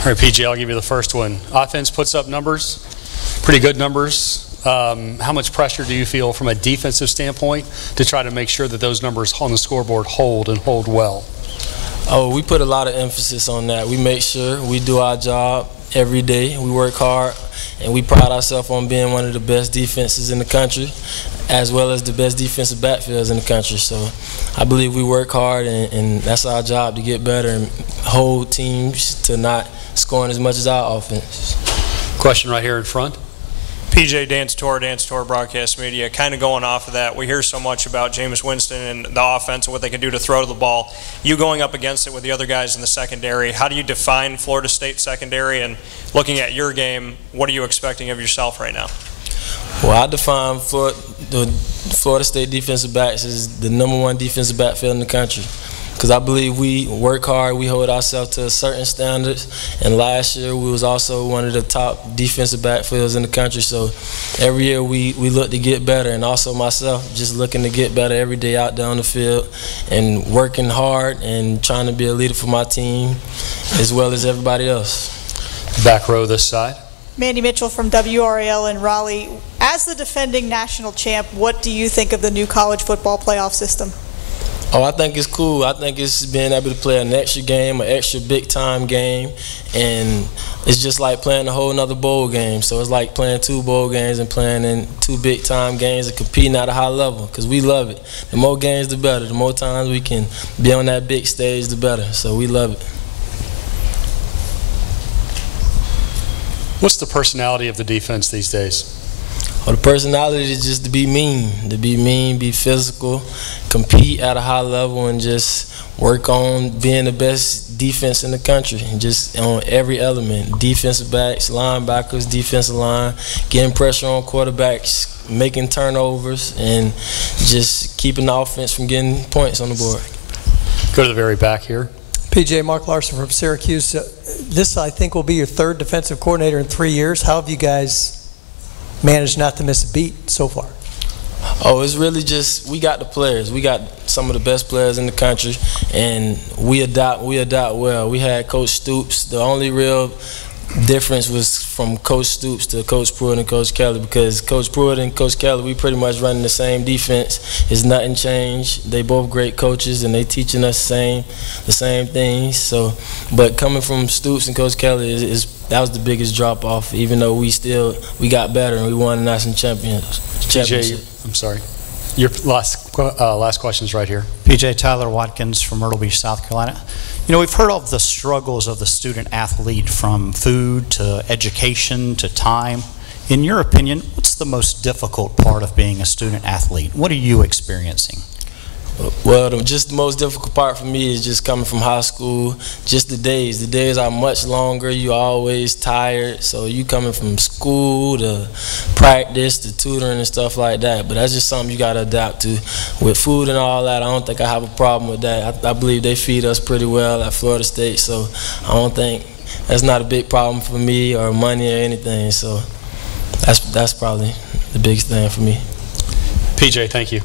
All right, PJ, I'll give you the first one. Offense puts up numbers, pretty good numbers. How much pressure do you feel from a defensive standpoint to try to make sure that those numbers on the scoreboard hold and hold well? Oh, we put a lot of emphasis on that. We make sure we do our job every day. We work hard, and we pride ourselves on being one of the best defenses in the country, as well as the best defensive backfields in the country. So I believe we work hard, and that's our job, to get better and hold teams to not scoring as much as our offense. Question right here in front. PJ, Dance Tour Broadcast Media. Kind of going off of that, we hear so much about Jameis Winston and the offense and what they can do to throw the ball. You going up against it with the other guys in the secondary, how do you define Florida State secondary? And looking at your game, what are you expecting of yourself right now? Well, I define the Florida State defensive backs as the #1 defensive backfield in the country, because I believe we work hard, we hold ourselves to certain standards, and last year we was also one of the top defensive backfields in the country. So every year we look to get better, and also myself just looking to get better every day out there on the field and working hard and trying to be a leader for my team as well as everybody else. Back row this side. Mandy Mitchell from WRAL in Raleigh. As the defending national champ, what do you think of the new college football playoff system? Oh, I think it's cool. I think it's being able to play an extra game, an extra big-time game, and it's just like playing a whole nother bowl game. So it's like playing 2 bowl games and playing in 2 big-time games and competing at a high level, because we love it. The more games, the better. The more times we can be on that big stage, the better. So we love it. What's the personality of the defense these days? Well, the personality is just to be mean, be physical, compete at a high level, and just work on being the best defense in the country, and just on every element. Defensive backs, linebackers, defensive line, getting pressure on quarterbacks, making turnovers, and just keeping the offense from getting points on the board. Go to the very back here. PJ, Mark Larson from Syracuse. This, I think, will be your 3rd defensive coordinator in 3 years. How have you guys managed not to miss a beat so far? Oh, it's really just, we got the players. We got some of the best players in the country, and we adapt well. We had Coach Stoops. The only real difference was from Coach Stoops to Coach Pruitt and Coach Kelly, because Coach Pruitt and Coach Kelly, we pretty much running the same defense. It's nothing changed. They both great coaches, and they teaching us the same things. So, but coming from Stoops and Coach Kelly that was the biggest drop off. Even though we got better and we won the national championship. PJ, I'm sorry. Your last question is right here. PJ, Tyler Watkins from Myrtle Beach, South Carolina. You know, we've heard of the struggles of the student athlete, from food to education to time. In your opinion, what's the most difficult part of being a student athlete? What are you experiencing? Well, just the most difficult part for me is just coming from high school, just the days. The days are much longer. You're always tired. So you coming from school to practice to tutoring and stuff like that. But that's just something you got to adapt to. With food and all that, I don't think I have a problem with that. I believe they feed us pretty well at Florida State. So I don't think that's not a big problem for me, or money or anything. So that's probably the biggest thing for me. PJ, thank you.